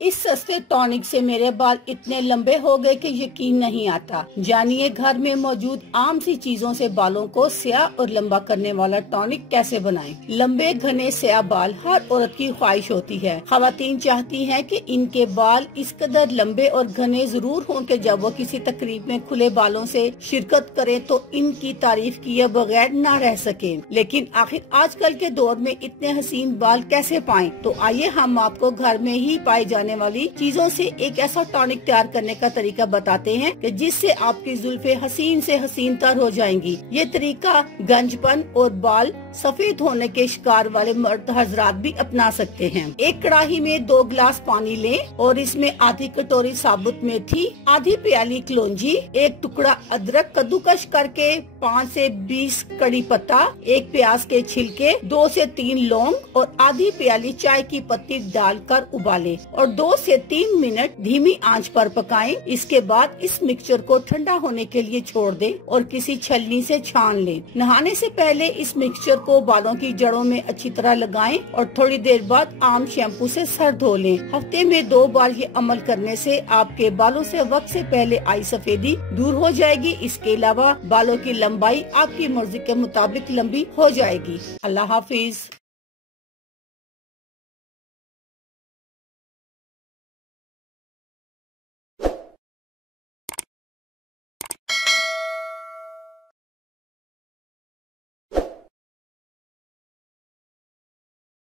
इस सस्ते टॉनिक से मेरे बाल इतने लंबे हो गए कि यकीन नहीं आता। जानिए घर में मौजूद आम सी चीजों से बालों को स्याह और लंबा करने वाला टॉनिक कैसे बनाएं। लंबे घने स्याह बाल हर औरत की ख्वाहिश होती है। खवातीन चाहती हैं कि इनके बाल इस कदर लंबे और घने जरूर हों कि जब वो किसी तकरीब में खुले बालों से शिरकत करें तो इनकी तारीफ किए बगैर न रह सके। लेकिन आखिर आजकल के दौर में इतने हसीन बाल कैसे पाएं? तो आइए हम आपको घर में ही पाए जाने वाली चीजों से एक ऐसा टॉनिक तैयार करने का तरीका बताते हैं कि जिससे आपकी जुल्फे हसीन से हसीन तर हो जाएंगी। ये तरीका गंजपन और बाल सफेद होने के शिकार वाले मर्द हजरात भी अपना सकते हैं। एक कढ़ाई में 2 गिलास पानी लें और इसमें आधी कटोरी साबुत मेथी, आधी प्याली कलौंजी, 1 टुकड़ा अदरक कद्दूकस करके, 5 से 20 कड़ी पत्ता, 1 प्याज के छिलके, 2 से 3 लौंग और आधी प्याली चाय की पत्ती डालकर उबालें और 2 से 3 मिनट धीमी आंच पर पकाएं। इसके बाद इस मिक्सचर को ठंडा होने के लिए छोड़ दें और किसी छलनी से छान लें। नहाने से पहले इस मिक्सचर को बालों की जड़ों में अच्छी तरह लगाएं और थोड़ी देर बाद आम शैम्पू से सर धो लें। हफ्ते में 2 बार ये अमल करने से आपके बालों से वक्त से पहले आई सफेदी दूर हो जाएगी। इसके अलावा बालों की लंबाई आपकी मर्जी के मुताबिक लंबी हो जाएगी। अल्लाह हाफिज।